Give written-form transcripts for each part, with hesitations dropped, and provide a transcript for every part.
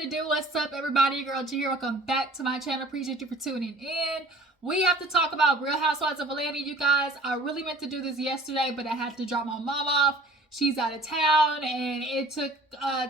What it do? What's up, everybody? Your girl G here. Welcome back to my channel. Appreciate you for tuning in. We have to talk about Real Housewives of Atlanta, you guys. I really meant to do this yesterday, but I had to drop my mom off. She's out of town, and it took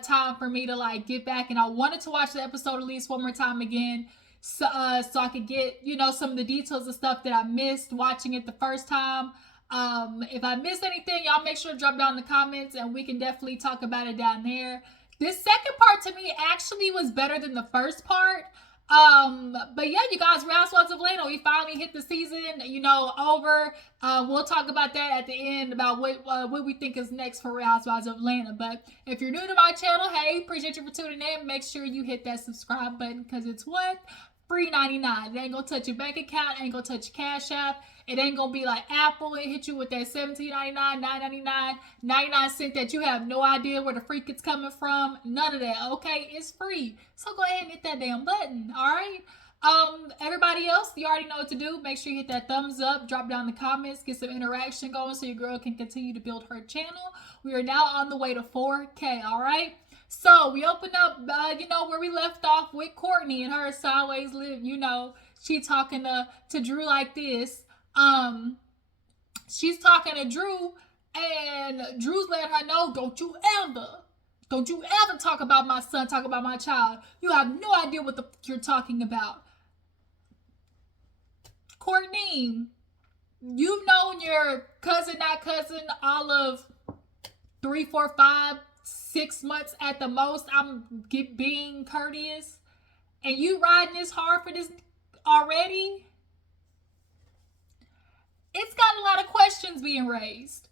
time for me to get back. And I wanted to watch the episode at least one more time again, so I could get some of the details and stuff that I missed watching it the first time. If I missed anything, y'all make sure to drop down in the comments, and we can definitely talk about it down there. This second part to me actually was better than the first part. But yeah, you guys, Real Housewives of Atlanta, we finally hit the season, over. We'll talk about that at the end about what we think is next for Real Housewives of Atlanta. But if you're new to my channel, hey, appreciate you for tuning in. Make sure you hit that subscribe button because it's what? Free 99. It ain't gonna touch your bank account, ain't gonna touch your Cashapp. It ain't gonna be like Apple and hit you with that $17.99, $9.99, 99 cents that you have no idea where the freak it's coming from. None of that, okay? It's free. So go ahead and hit that damn button, all right? Everybody else, you already know what to do. Make sure you hit that thumbs up, drop down the comments, get some interaction going so your girl can continue to build her channel. We are now on the way to 4K, all right? So we open up, where we left off with Courtney and her sideways live. She talking to Drew like this. She's talking to Drew, and Drew's letting her know, don't you ever talk about my son, talk about my child. You have no idea what you're talking about. Courtney, you've known your cousin, not cousin, all of 3, 4, 5, 6 months at the most. I'm being courteous, and you riding this hard for this already. It's got a lot of questions being raised.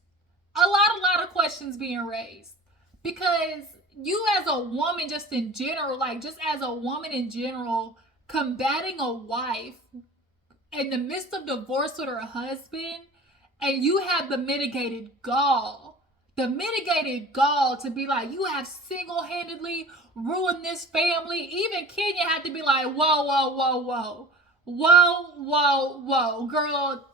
A lot of questions being raised. Because you as a woman, just in general, combating a wife in the midst of divorce with her husband, and you have the mitigated gall to be like, you have single-handedly ruined this family. Even Kenya had to be like, whoa, girl,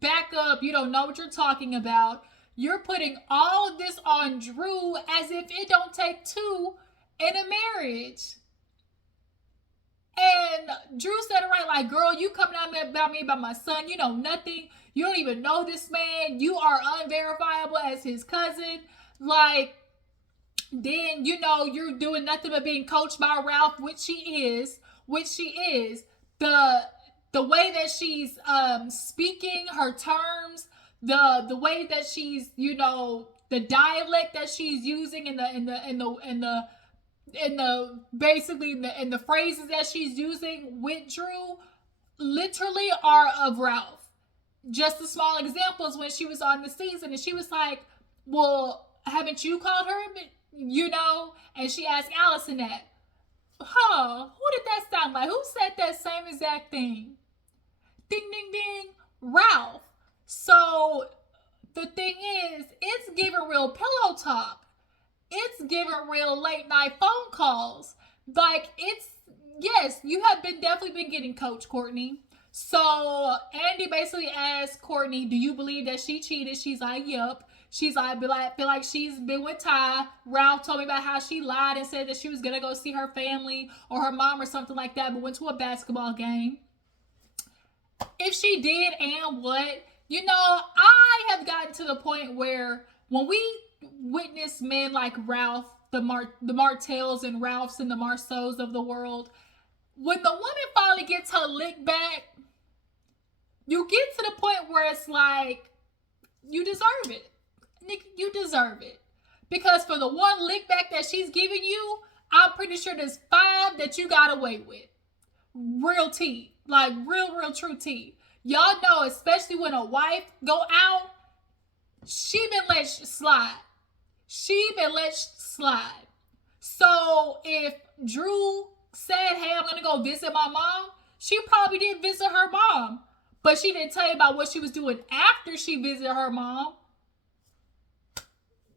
back up. You don't know what you're talking about. You're putting all of this on Drew as if it don't take two in a marriage. And Drew said it right, like, girl, you coming at me about my son. You know nothing. You don't even know this man. You are unverifiable as his cousin. Then, you're doing nothing but being coached by Ralph, which she is. The way that she's speaking her terms, the way that she's, the dialect that she's using in the phrases that she's using with Drew literally are of Ralph. Just a small example is when she was on the season and she was like, well, haven't you called her? And she asked Allison that. Who did that sound like? Who said that same exact thing? Ding, ding, ding. Ralph. So the thing is, it's giving real pillow talk. It's giving real late night phone calls. Yes, you have definitely been getting coached, Courtney. So Andy basically asked Courtney, do you believe that she cheated? She's like, yep. She's like, feel like she's been with Ty. Ralph told me about how she lied and said that she was going to go see her family or her mom or something like that, but went to a basketball game. If she did, and what? I have gotten to the point where when we witness men like Ralph, the Martells and Ralphs and the Marceaus of the world, when the woman finally gets her lick back, you get to the point where it's like, you deserve it. Nick, you deserve it. Because for the one lick back that she's giving you, I'm pretty sure there's 5 that you got away with. Real tea. Real true tea. Y'all know, especially when a wife go out, she been let slide. So if Drew said, hey, I'm going to go visit my mom, she probably did visit her mom. But she didn't tell you about what she was doing after she visited her mom.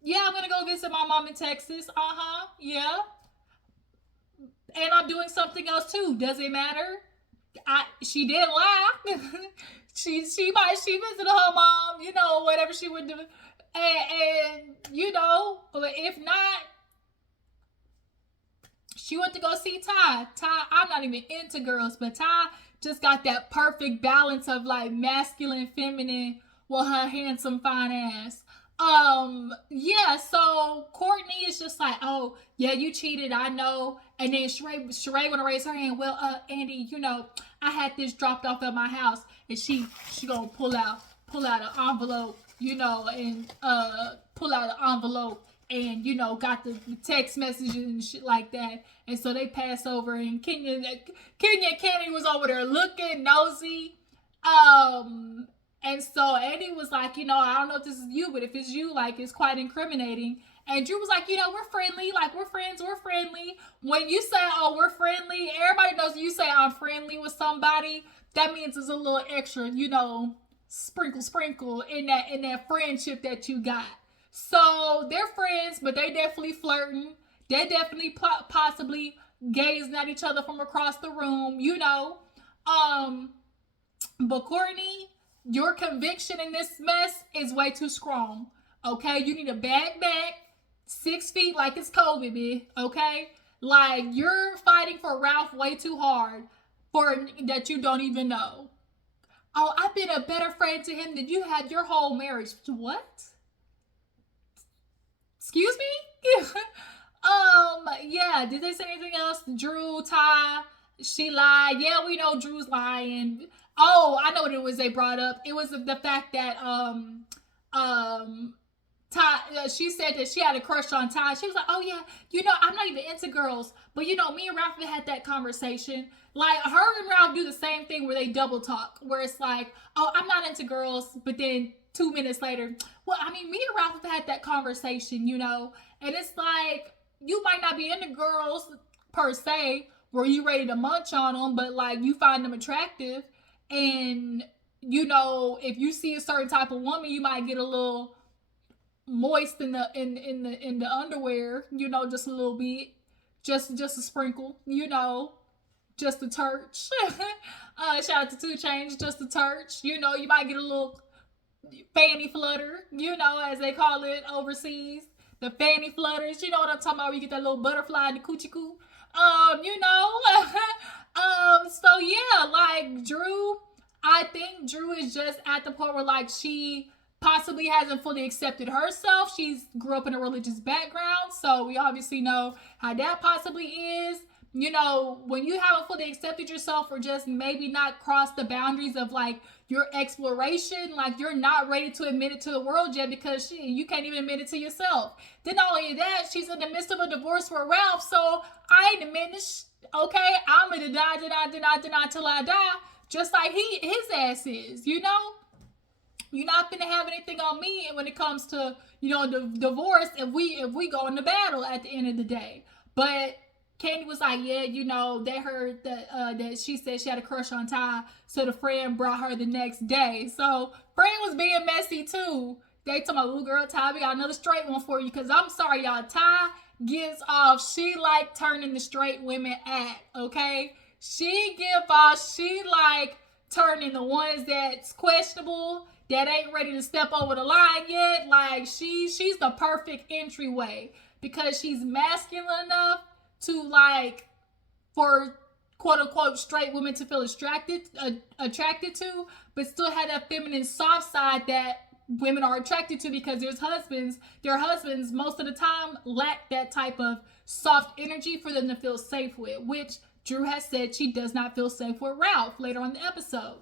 Yeah, I'm going to go visit my mom in Texas. Yeah. And I'm doing something else too. Does it matter? She didn't lie. she visited her mom, whatever she would do. And but if not, She went to go see Ty. Ty, I'm not even into girls, but Ty just got that perfect balance of like masculine, feminine, with her handsome, fine ass. Yeah, so Courtney is just like, oh, yeah, you cheated, I know. And then Sheree wanna raise her hand. Well, Andy, I had this dropped off at my house, and she gonna pull out an envelope, and pull out an envelope, and got the text messages and shit like that. And so they pass over, and Kenya and Kandi was over there looking nosy. And so Andy was like, I don't know if this is you, but if it's you, like, it's quite incriminating. And Drew was like, we're friendly, like, we're friends, we're friendly. When you say, oh, we're friendly, everybody knows you say I'm friendly with somebody, that means it's a little extra, sprinkle in that friendship that you got. So they're friends, but they definitely flirting. They're definitely possibly gazing at each other from across the room, But Courtney, your conviction in this mess is way too strong. Okay, you need to back 6 feet like it's COVID, bitch. Okay, like you're fighting for Ralph way too hard for that you don't even know. Oh, I've been a better friend to him than you had your whole marriage. What? Excuse me? Yeah, did they say anything else? Drew, Ty, she lied. Yeah, we know Drew's lying. Oh, I know what it was they brought up. It was the fact that Ty, she said that she had a crush on Ty. She was like, oh yeah, I'm not even into girls, but me and Ralph had that conversation. Like, her and Ralph do the same thing where they double talk, where it's like, oh, I'm not into girls, but then 2 minutes later, well, I mean, me and Ralph have had that conversation, and it's like, you might not be into girls per se, where you ready to munch on them, but like you find them attractive, and if you see a certain type of woman, you might get a little moist in the underwear, just a little bit, just a sprinkle, just a touch. Shout out to 2 Chainz, just a touch. You might get a little fanny flutter, as they call it overseas. The fanny flutters, you know what I'm talking about, where you get that little butterfly in the coochie coo. So yeah, like Drew, I think Drew is just at the point where like she possibly hasn't fully accepted herself. She's grew up in a religious background, so we obviously know how that possibly is. When you haven't fully accepted yourself, or just maybe not crossed the boundaries of like your exploration, like you're not ready to admit it to the world yet, because you can't even admit it to yourself. Then not only that, she's in the midst of a divorce for Ralph, so I ain't admitting this. Okay, I'm gonna deny till I die, just like his ass is. You're not gonna have anything on me when it comes to the divorce if we go into battle at the end of the day. But Kandi was like, yeah, they heard that she said she had a crush on Ty, so the friend brought her the next day. So friend was being messy too. They told my little girl, Ty, we got another straight one for you, because I'm sorry, y'all, Ty gives off, she like turning the straight women act, okay? She like turning the ones that's questionable, that ain't ready to step over the line yet. Like she's the perfect entryway, because she's masculine enough to like, for quote unquote straight women to feel attracted to, but still have that feminine soft side that women are attracted to, because their husbands most of the time lack that type of soft energy for them to feel safe with, which Drew has said she does not feel safe with Ralph later on in the episode.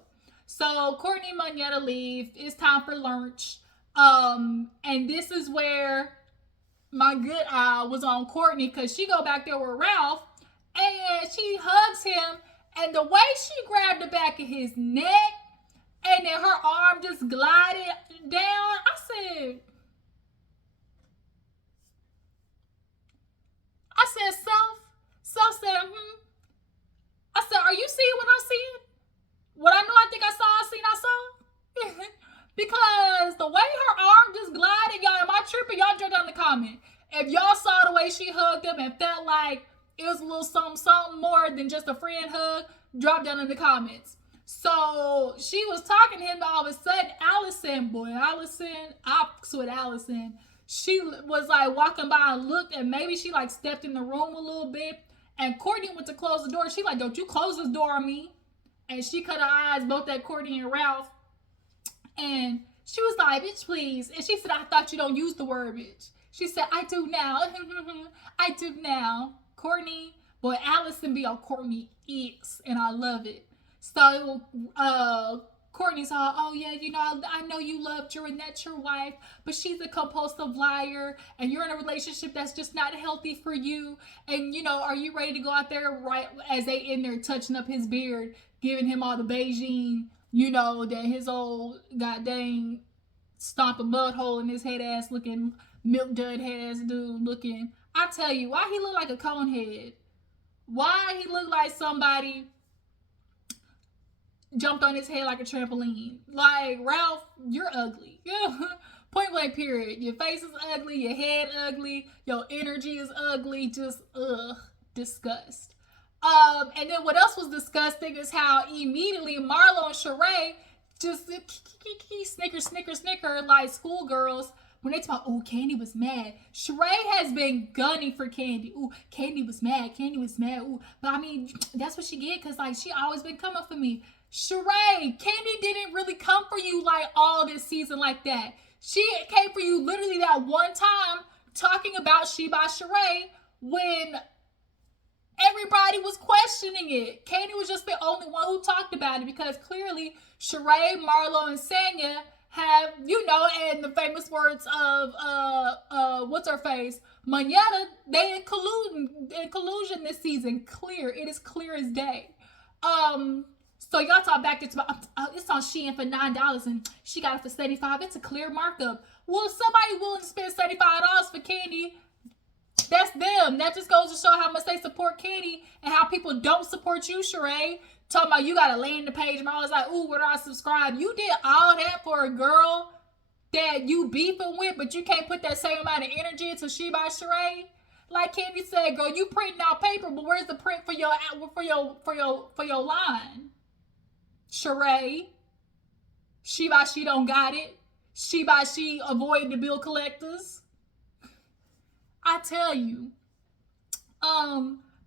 So Courtney and Monyetta leave. It's time for lunch. And this is where my good eye was on Courtney, because she go back there with Ralph and she hugs him, and the way she grabbed the back of his neck and then her arm just glided down, I said, Self said, I said, are you seeing what I see? What I know I think I saw, I saw. Because the way her arm just glided, y'all, am I tripping? Y'all jump down in the comment. If y'all saw the way she hugged him and felt like it was a little something more than just a friend hug, drop down in the comments. So she was talking to him, all of a sudden, Allison, I with Allison, she was like walking by and looked, and maybe she like stepped in the room a little bit, And Courtney went to close the door. She like, don't you close this door on me. And she cut her eyes both at Courtney and Ralph. And she was like, bitch, please. And she said, I thought you don't use the word bitch. She said, I do now. I do now. Courtney, boy, Allison be on Courtney X, and I love it. So, Courtney's all, oh yeah, you know, I know you love Drew and that's your wife, but she's a compulsive liar, and you're in a relationship that's just not healthy for you. And you know, are you ready to go out there right as they in there touching up his beard, giving him all the Beijing, you know, that his old goddamn stomp a mud hole in his head ass looking milk dud head ass dude looking. I tell you, why he look like a cone head? Why he look like somebody jumped on his head like a trampoline? Like, Ralph, you're ugly. Point blank period. Your face is ugly, your head ugly, your energy is ugly, just disgust. And then what else was disgusting is how immediately Marlo and Sheree just snicker like schoolgirls when they talk, oh, Kandi was mad. Sheree has been gunning for Kandi. Ooh, Kandi was mad. Ooh, but I mean, that's what she get, because like she always been coming for me. Sheree, Kandi didn't really come for you like all this season like that. She came for you literally that one time talking about She by Sheree when everybody was questioning it. Kandi was just the only one who talked about it, because clearly Sheree, Marlo, and Sanya have, you know, and the famous words of what's her face, Manetta, they in collusion this season. Clear. It is clear as day. So y'all talk back to it's on Shein for $9 and she got it for $75. It's a clear markup. Well, if somebody willing to spend $75 for Kandi, that's them. That just goes to show how much they support Kandi and how people don't support you, Sheree. Talking about you got to land the page. And I was like, ooh, where do I subscribe? You did all that for a girl that you beefing with, but you can't put that same amount of energy into She by Sheree. Like Kandi said, girl, you printing out paper, but where's the print for your line? Sheree. She by She don't got it. She by She avoid the bill collectors. I tell you.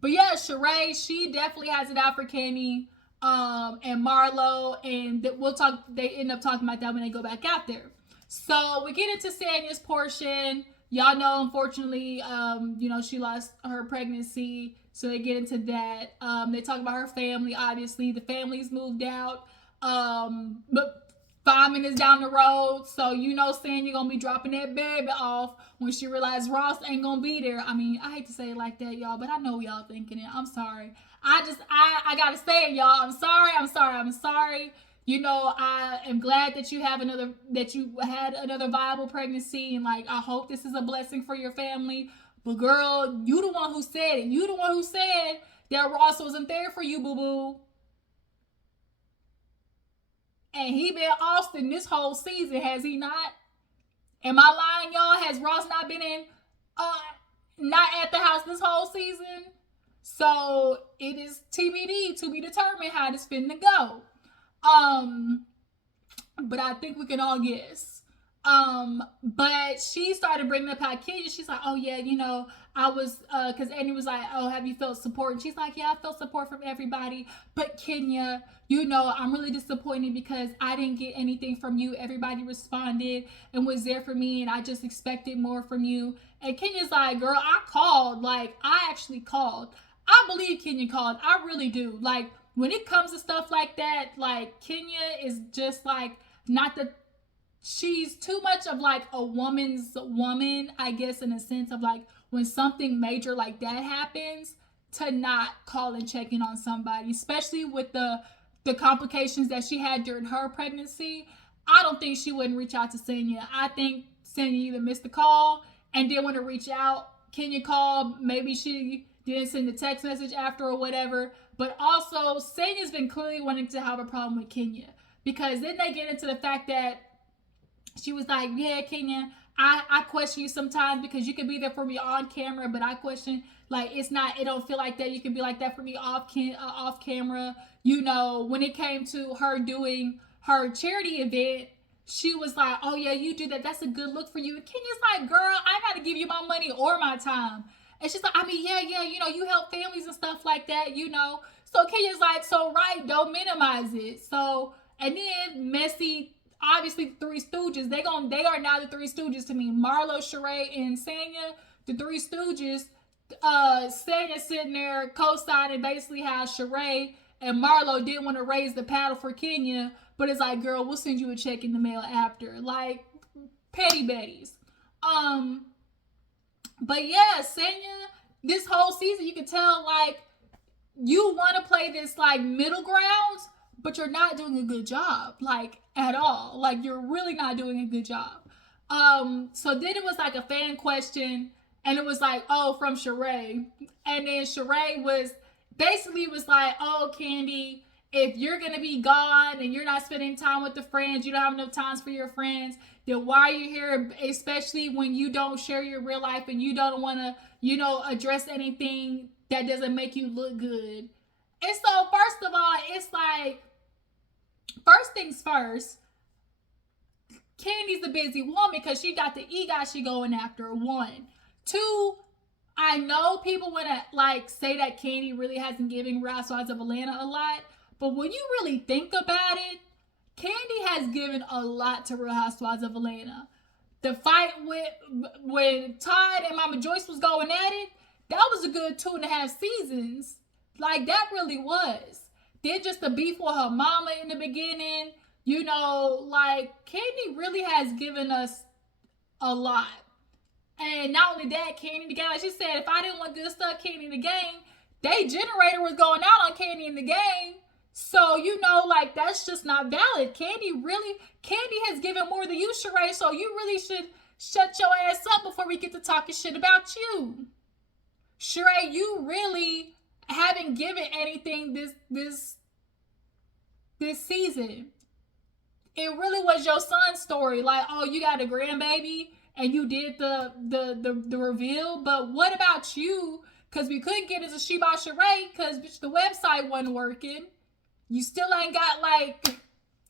But yeah, Sheree, she definitely has it out for Kandi, and Marlo, and we'll talk. They end up talking about that when they go back out there. So we get into Sanya's portion. Y'all know, unfortunately, you know, she lost her pregnancy, so they get into that. They talk about her family. Obviously, the family's moved out, but 5 minutes down the road, so you know Sanya gonna be dropping that baby off when she realizes Ross ain't gonna be there. I mean, I hate to say it like that, y'all, but I know y'all thinking it. I'm sorry. I gotta say it, y'all. I'm sorry. You know, I am glad that you had another viable pregnancy, and like I hope this is a blessing for your family. But girl, you the one who said it. You the one who said that Ross wasn't there for you, boo-boo. And he been Austin this whole season, has he not? Am I lying, y'all? Has Ross not been not at the house this whole season? So it is TBD, to be determined how this finna go. But I think we can all guess. But she started bringing up how Kenya, she's like, oh yeah, you know, I was, cause Andy was like, oh, have you felt support? And she's like, yeah, I felt support from everybody, but Kenya, you know, I'm really disappointed because I didn't get anything from you. Everybody responded and was there for me, and I just expected more from you. And Kenya's like, girl, I actually called. I believe Kenya called. I really do. Like, when it comes to stuff like that, like, Kenya is just like, not the, she's too much of like a woman's woman, I guess, in a sense of like, when something major like that happens, to not call and check in on somebody, especially with the complications that she had during her pregnancy. I don't think she wouldn't reach out to Sanya. I think Sanya either missed the call and didn't want to reach out. Kenya called. Maybe she didn't send a text message after or whatever. But also, Sanya's been clearly wanting to have a problem with Kenya. Because then they get into the fact that she was like, yeah, Kenya, I question you sometimes because you can be there for me on camera, but I question, like, it don't feel like that. You can be like that for me off camera. You know, when it came to her doing her charity event, she was like, oh yeah, you do that. That's a good look for you. And Kenya's like, girl, I got to give you my money or my time. And she's like, I mean, yeah, you help families and stuff like that. So Kenya's like, so right, don't minimize it. So, and then Messy, obviously the Three Stooges, they are now the Three Stooges to me. Marlo, Sheree, and Sanya, the Three Stooges. Sanya sitting there co-signing basically how Sheree and Marlo didn't want to raise the paddle for Kenya, but it's like, girl, we'll send you a check in the mail after. Like, petty betties. But yeah, Sanya, this whole season, you can tell, like, you want to play this, like, middle ground, but you're not doing a good job, like, at all. Like, you're really not doing a good job. So then it was, like, a fan question, and it was like, oh, from Sheree. And then Sheree was like, oh, Kandi, if you're going to be gone and you're not spending time with the friends, you don't have enough times for your friends, then why are you here, especially when you don't share your real life and you don't want to, address anything that doesn't make you look good. And so, first of all, it's like, first things first, Kandi's a busy woman because she got the EGOT she going after, one. Two, I know people want to, like, say that Kandi really hasn't given Housewives of Atlanta a lot, but when you really think about it, Kandi has given a lot to Real Housewives of Atlanta. The fight when Todd and Mama Joyce was going at it, that was a good 2.5 seasons. Like, that really was. Then just the beef with her mama in the beginning, like, Kandi really has given us a lot. And not only that, Kandi the Game, like she said, if I didn't want good stuff, Kandi the Game, they generator was going out on Kandi in the Game. So, like, that's just not valid. Kandi has given more than you, Sheree, so you really should shut your ass up before we get to talking shit about you. Sheree, you really haven't given anything this season. It really was your son's story. Like, oh, you got a grandbaby and you did the reveal, but what about you? Because we couldn't get into She by Sheree because the website wasn't working. You still ain't got, like,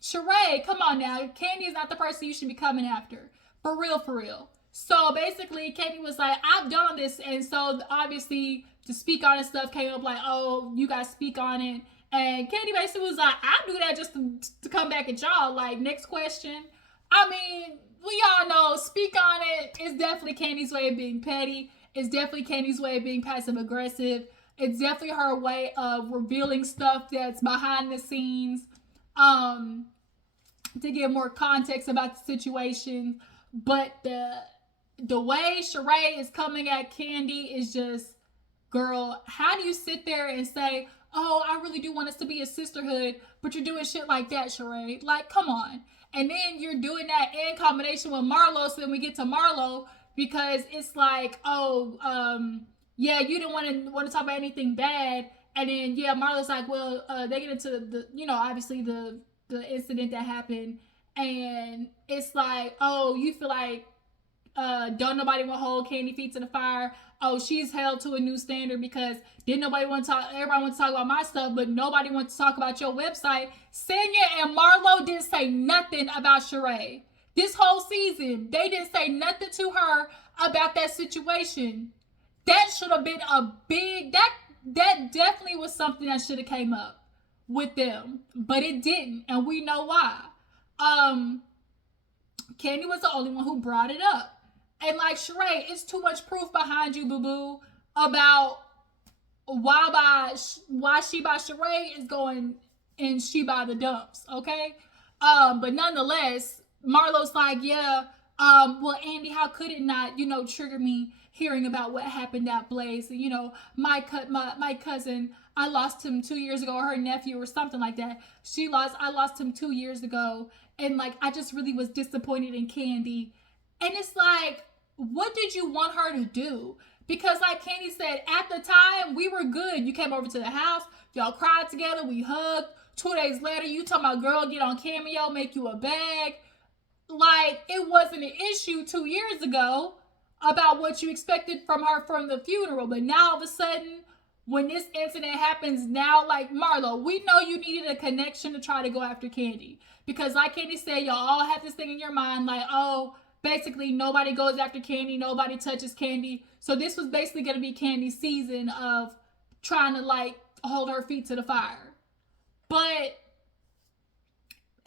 Sheree, come on now. Kandi is not the person you should be coming after. For real. So basically, Kandi was like, I've done this. And so obviously, to speak on it stuff came up like, oh, you guys speak on it. And Kandi basically was like, I'll do that just to come back at y'all. Like, next question. I mean, we all know, speak on it is definitely Kandi's way of being petty. It's definitely Kandi's way of being passive aggressive. It's definitely her way of revealing stuff that's behind the scenes to give more context about the situation. But the way Sheree is coming at Kandi is just, girl, how do you sit there and say, oh, I really do want us to be a sisterhood, but you're doing shit like that, Sheree? Like, come on. And then you're doing that in combination with Marlo, so then we get to Marlo, because it's like, oh, yeah, you didn't want to talk about anything bad. And then, yeah, Marlo's like, well, they get into the, obviously the incident that happened. And it's like, oh, you feel like don't nobody want to hold Kandi feet to the fire. Oh, she's held to a new standard because everybody wants to talk about my stuff, but nobody wants to talk about your website. Sanya and Marlo didn't say nothing about Sheree. This whole season, they didn't say nothing to her about that situation. That should have been a big, that definitely was something that should have came up with them, but it didn't, and we know why. Kandi was the only one who brought it up. And like, Sheree, it's too much proof behind you, boo-boo, about why She by Sheree is going in She by the dumps, okay? But nonetheless, Marlo's like, yeah, well, Andy, how could it not, trigger me hearing about what happened at Blaze? And, my cousin, I lost him 2 years ago, or her nephew or something like that. I lost him 2 years ago. And like, I just really was disappointed in Kandi. And it's like, what did you want her to do? Because like Kandi said, at the time, we were good. You came over to the house, y'all cried together, we hugged. 2 days later, you talking about, girl, get on Cameo, make you a bag. Like, it wasn't an issue 2 years ago about what you expected from her from the funeral. But now all of a sudden, when this incident happens now, like, Marlo, we know you needed a connection to try to go after Kandi. Because like Kandi said, y'all all have this thing in your mind, like, oh, basically nobody goes after Kandi, nobody touches Kandi. So this was basically going to be Kandi's season of trying to like hold her feet to the fire. But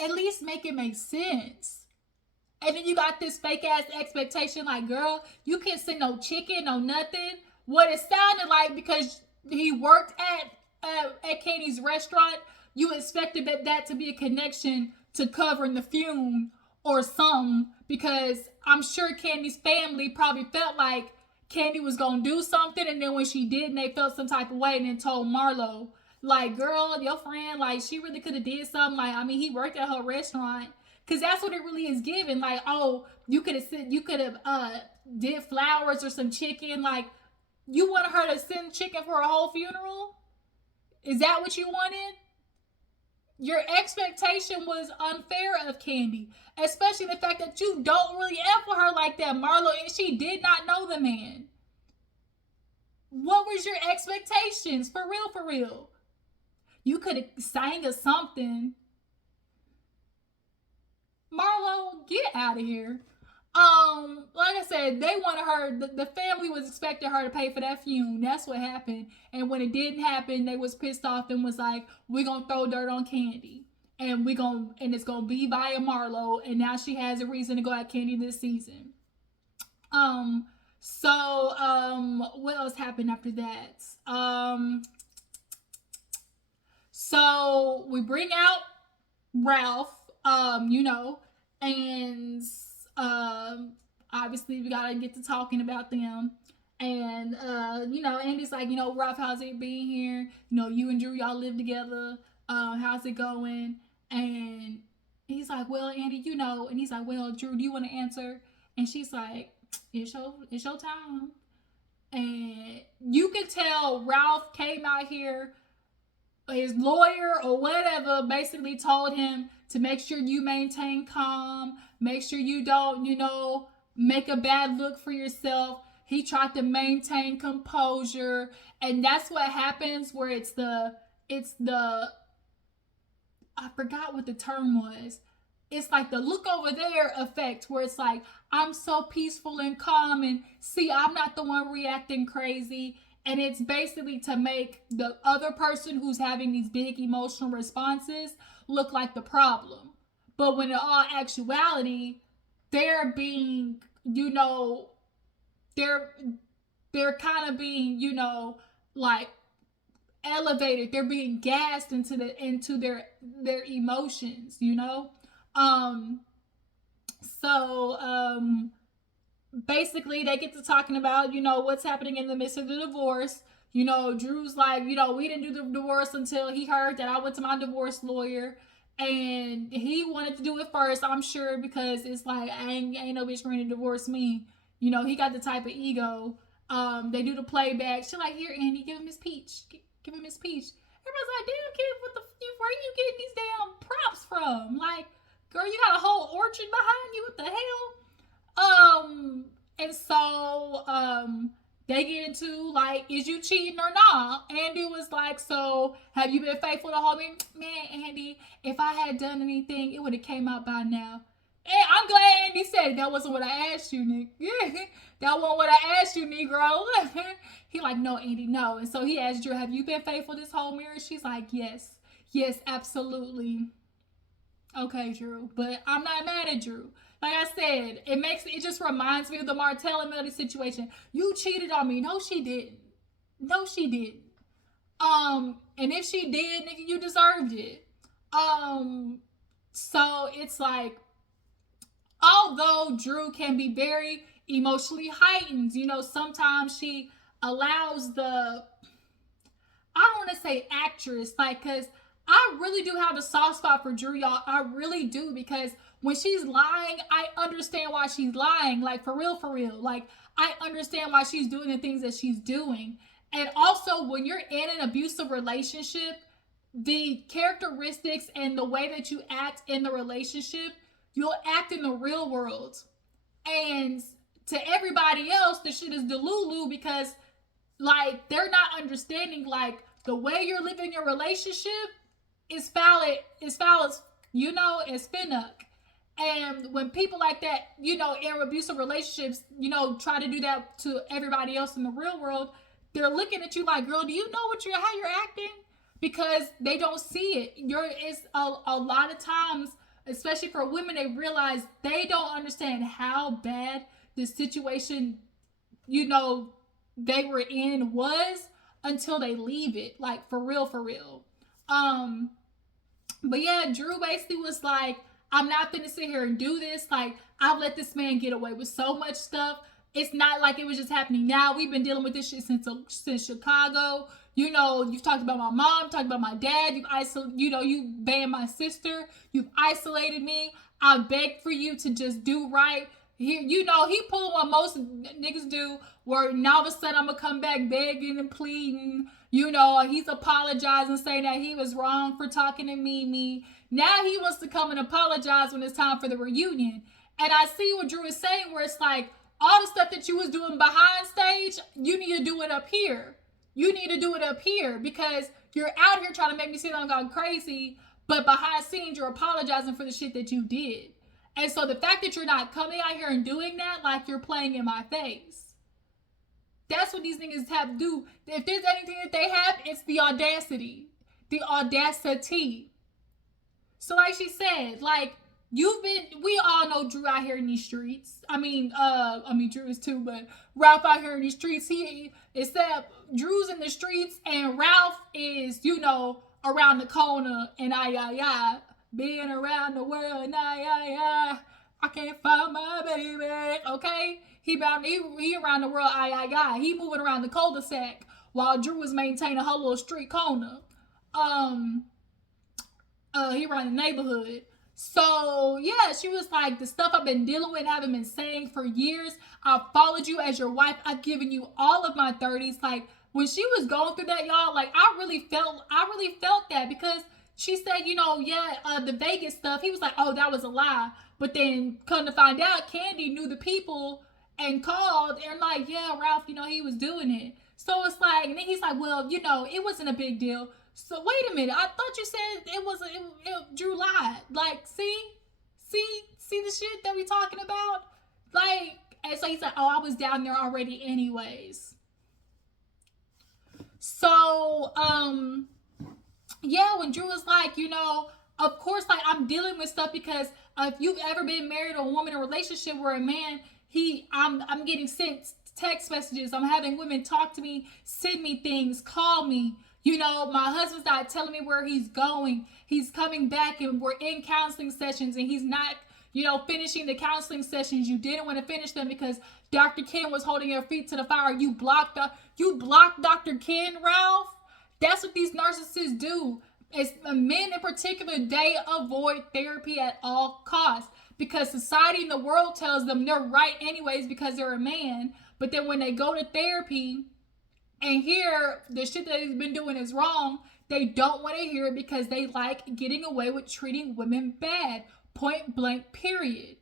at least make it make sense. And then you got this fake ass expectation like, girl, you can't send no chicken, no nothing. What it sounded like, because he worked at Kandi's restaurant, you expected that to be a connection to covering the fume or something, because I'm sure Kandi's family probably felt like Kandi was gonna do something, and then when she didn't, they felt some type of way and then told Marlo, like, girl, your friend, like, she really could have did something. Like, I mean, he worked at her restaurant. Because that's what it really is giving. Like, oh, you could have did flowers or some chicken. Like, you wanted her to send chicken for a whole funeral? Is that what you wanted? Your expectation was unfair of Kandi. Especially the fact that you don't really F with her like that, Marlo. And she did not know the man. What was your expectations? For real, for real. You could have sang or something. Marlo, get out of here. Like I said, they wanted her, the family was expecting her to pay for that fume. That's what happened. And when it didn't happen, they was pissed off and was like, we're gonna throw dirt on Kandi. And it's gonna be via Marlo. And now she has a reason to go at Kandi this season. What else happened after that? So we bring out Ralph, and obviously we gotta get to talking about them. And Andy's like, Ralph, how's it being here? You and Drew, y'all live together. How's it going? And he's like, well, Andy, and he's like, well, Drew, do you want to answer? And she's like, it's your time. And you could tell Ralph came out here, his lawyer or whatever basically told him to make sure you maintain calm, make sure you don't, make a bad look for yourself. He tried to maintain composure, and that's what happens where it's the I forgot what the term was. It's like the look over there effect, where it's like, I'm so peaceful and calm, and see, I'm not the one reacting crazy. And it's basically to make the other person who's having these big emotional responses look like the problem. But when in all actuality, they're being, they're kind of being, like elevated. They're being gassed into their emotions, Basically, they get to talking about, what's happening in the midst of the divorce. Drew's like, we didn't do the divorce until he heard that I went to my divorce lawyer. And he wanted to do it first, I'm sure, because it's like, ain't no bitch ready to divorce me. He got the type of ego. They do the playback. She's like, here, Andy, give him his peach. Give him his peach. Everybody's like, damn, kid, where are you getting these damn props from? Like, girl, you got a whole orchard behind you. What the hell? And so, they get into, like, is you cheating or not? Andy was like, so, have you been faithful to hold me? Man, Andy, if I had done anything, it would have came out by now. And I'm glad Andy said it. That wasn't what I asked you, Nick. That wasn't what I asked you, Negro. He like, no, Andy, no. And so he asked Drew, have you been faithful this whole marriage? She's like, yes. Yes, absolutely. Okay, Drew. But I'm not mad at Drew. Like I said, it just reminds me of the Martell and Melody situation. You cheated on me. No, she didn't. No, she didn't. And if she did, nigga, you deserved it. So it's like, although Drew can be very emotionally heightened, sometimes she allows I don't want to say actress, like, because I really do have a soft spot for Drew, y'all. I really do, because when she's lying, I understand why she's lying. Like, for real, for real. Like, I understand why she's doing the things that she's doing. And also, when you're in an abusive relationship, the characteristics and the way that you act in the relationship, you'll act in the real world. And to everybody else, the shit is delulu, because, like, they're not understanding, like, the way you're living your relationship is foul as, as finnuck. And when people like that, in abusive relationships, try to do that to everybody else in the real world, they're looking at you like, girl, do you know how you're acting? Because they don't see it. It's a lot of times, especially for women, they realize they don't understand how bad the situation, they were in was until they leave it. Like, for real, for real. But yeah, Drew basically was like, I'm not gonna sit here and do this. Like, I've let this man get away with so much stuff. It's not like it was just happening now. We've been dealing with this shit since Chicago. You've talked about my mom, talked about my dad. You banned my sister. You've isolated me. I begged for you to just do right. He pulling what most niggas do, where now all of a sudden I'm gonna come back begging and pleading. He's apologizing, saying that he was wrong for talking to Mimi. Now he wants to come and apologize when it's time for the reunion. And I see what Drew is saying, where it's like, all the stuff that you was doing behind stage, you need to do it up here. You need to do it up here, because you're out here trying to make me seem like I'm crazy, but behind scenes you're apologizing for the shit that you did. And so the fact that you're not coming out here and doing that, like, you're playing in my face. That's what these niggas have to do. If there's anything that they have, it's the audacity. The audacity. So like she said, like, we all know Drew out here in these streets. I mean Drew is too, but Ralph out here in these streets, except Drew's in the streets and Ralph is, around the corner and being around the world and I can't find my baby. Okay? He around the world, he moving around the cul-de-sac while Drew was maintaining her little street corner. He around the neighborhood. So yeah, she was like, the stuff I've been dealing with, haven't been saying for years. I've followed you as your wife. I've given you all of my 30s. Like, when she was going through that, y'all, like, I really felt that, because she said, the Vegas stuff. He was like, oh, that was a lie. But then come to find out, Kandi knew the people and called and like, yeah, Ralph, he was doing it. So it's like, and then he's like, well, it wasn't a big deal. So wait a minute, I thought you said Drew lied. Like, see the shit that we talking about? Like, and so he's like, oh, I was down there already anyways. So, yeah, when Drew was like, of course, like, I'm dealing with stuff, because if you've ever been married or a woman in a relationship where a man, I'm getting sent text messages, I'm having women talk to me, send me things, call me. My husband's not telling me where he's going. He's coming back and we're in counseling sessions and he's not, finishing the counseling sessions. You didn't want to finish them because Dr. Ken was holding your feet to the fire. You blocked Dr. Ken, Ralph. That's what these narcissists do. It's men in particular, they avoid therapy at all costs, because society and the world tells them they're right anyways because they're a man. But then when they go to therapy and hear the shit that he's been doing is wrong, they don't want to hear it because they like getting away with treating women bad. Point blank, period.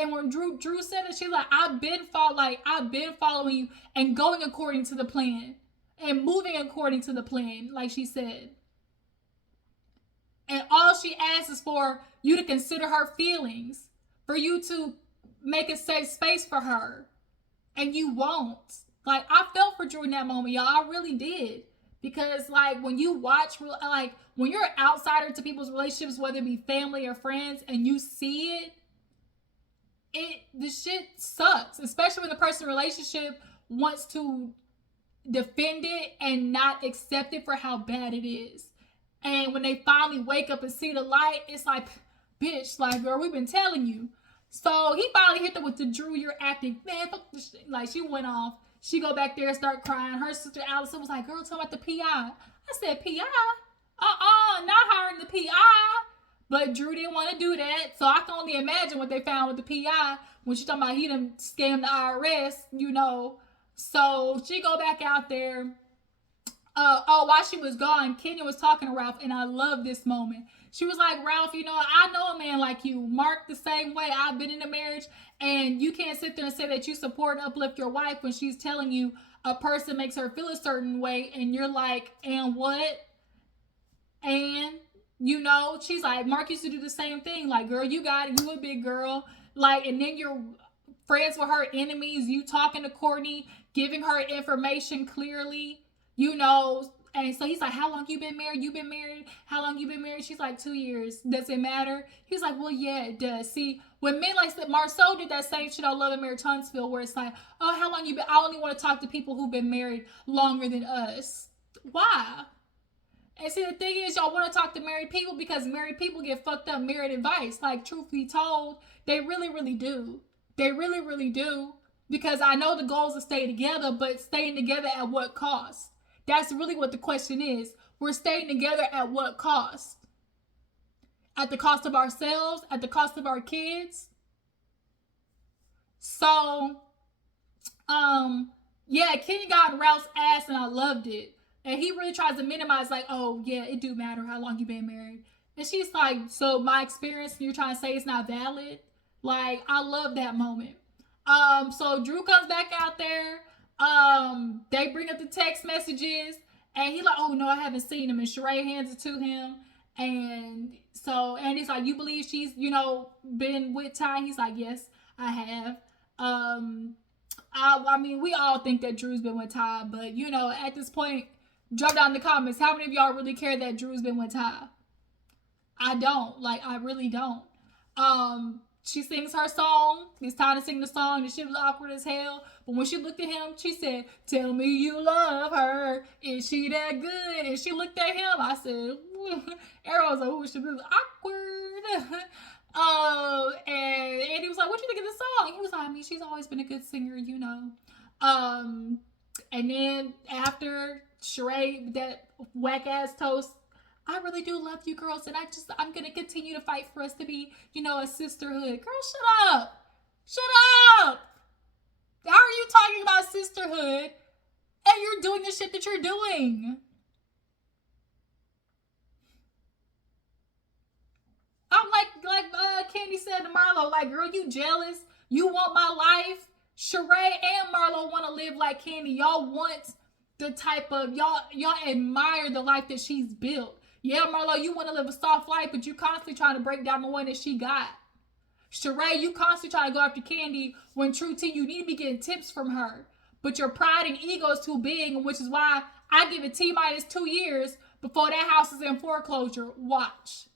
And when Drew said it, she's like, I've been following you and going according to the plan and moving according to the plan, like she said. And all she asks is for you to consider her feelings, for you to make a safe space for her. And you won't. Like, I felt for Drew in that moment, y'all. I really did. Because, like, when you watch, like, when you're an outsider to people's relationships, whether it be family or friends, and you see the shit sucks. Especially when the person in the relationship wants to defend it and not accept it for how bad it is. And when they finally wake up and see the light, it's like, bitch, like, girl, we've been telling you. So he finally hit them with the Drew, you're acting, man, fuck this shit. Like, she went off. She go back there and start crying. Her sister Allison was like, girl, tell me about the PI. I said, PI? Not hiring the PI. But Drew didn't want to do that. So I can only imagine what they found with the PI when she talking about he done scammed the IRS, So she go back out there. While she was gone, Kenya was talking to Ralph, and I love this moment. She was like, Ralph, I know a man like you. Mark the same way. I've been in a marriage, and you can't sit there and say that you support and uplift your wife when she's telling you a person makes her feel a certain way, and you're like, and what? And, You know, she's like, Mark used to do the same thing. Like, girl, you got it. You a big girl. Like, and then you're friends with her enemies. You talking to Courtney, giving her information clearly. You know, and so he's like, how long you been married? You been married? How long you been married? She's like, 2 years. Does it matter? He's like, well, yeah, it does. See, when men like Marceau did that same shit on Love and Marriage Huntsville, where it's like, oh, how long you been? I only want to talk to people who've been married longer than us. Why? And see, the thing is, y'all want to talk to married people because married people get fucked up married advice. Like, truth be told, they really, really do. They really, really do. Because I know the goal is to stay together, but staying together at what cost? That's really what the question is. We're staying together at what cost? At the cost of ourselves? At the cost of our kids? So, yeah, Kenny got in Ralph's ass and I loved it. And he really tries to minimize, like, oh, yeah, it do matter how long you been married. And she's like, so my experience, you're trying to say it's not valid? Like, I love that moment. So Drew comes back out there. They bring up the text messages. And he's like, oh, no, I haven't seen him. And Sheree hands it to him. And so, and he's like, you believe she's, you know, been with Ty? He's like, yes, I have. I mean, we all think that Drew's been with Ty. But, you know, at this point, drop down in the comments. How many of y'all really care that Drew's been with Ty? I don't. Like, I really don't. She sings her song. It's time to sing the song. The shit was awkward as hell. But when she looked at him, she said, tell me you love her. Is she that good? And she looked at him. I said, Arrow was like, oh, she was awkward. And he was like, what you think of the song? He was like, I mean, she's always been a good singer, you know. And then after Sheree, that whack ass toast, I really do love you girls, and I'm gonna continue to fight for us to be, you know, a sisterhood. Girl, shut up. Shut up. How are you talking about sisterhood and you're doing the shit that you're doing? I'm like Kandi said to Marlo, like, girl, you jealous? You want my life? Sheree and Marlo want to live like Kandi. Y'all want the type of, y'all admire the life that she's built. Yeah, Marlo, you want to live a soft life, but you constantly trying to break down the one that she got. Sheree, you constantly trying to go after Kandi when true to you need to be getting tips from her. But your pride and ego is too big, which is why I give it T-minus 2 years before that house is in foreclosure. Watch.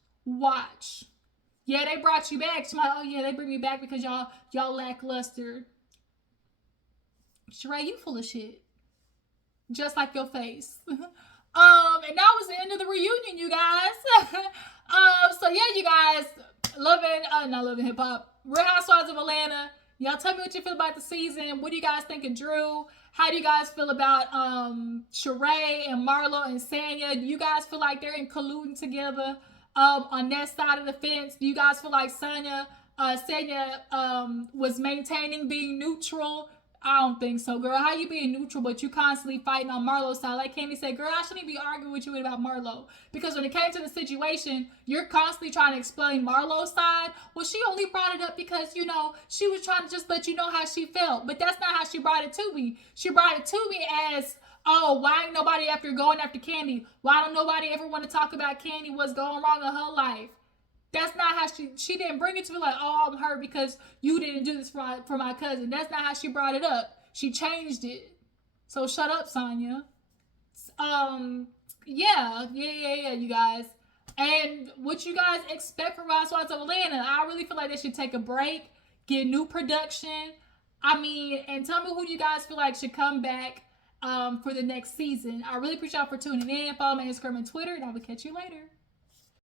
Yeah, they brought you back. She's like, oh yeah, they bring me back because y'all lackluster. Sheree, you full of shit. Just like your face. And that was the end of the reunion, you guys. So yeah, you guys, not loving hip hop. Real Housewives of Atlanta. Y'all tell me what you feel about the season. What do you guys think of Drew? How do you guys feel about Sheree and Marlo and Sanya? Do you guys feel like they're in colluding together on that side of the fence? Do you guys feel like Sanya was maintaining being neutral? I don't think so, girl. How you being neutral, but you constantly fighting on Marlo's side? Like Kandi said, girl, I shouldn't be arguing with you about Marlo. Because when it came to the situation, you're constantly trying to explain Marlo's side. Well, she only brought it up because, you know, she was trying to just let you know how she felt. But that's not how she brought it to me. She brought it to me as, oh, why ain't nobody going after Kandi? Why don't nobody ever want to talk about Kandi, what's going wrong in her life? That's not how she didn't bring it to me like, oh, I'm hurt because you didn't do this for my cousin. That's not how she brought it up. She changed it. So shut up, Sanya. Yeah, you guys. And what you guys expect from Housewives of Atlanta? I really feel like they should take a break, get new production. I mean, and tell me who you guys feel like should come back for the next season. I really appreciate y'all for tuning in. Follow me on Instagram and Twitter, and I will catch you later.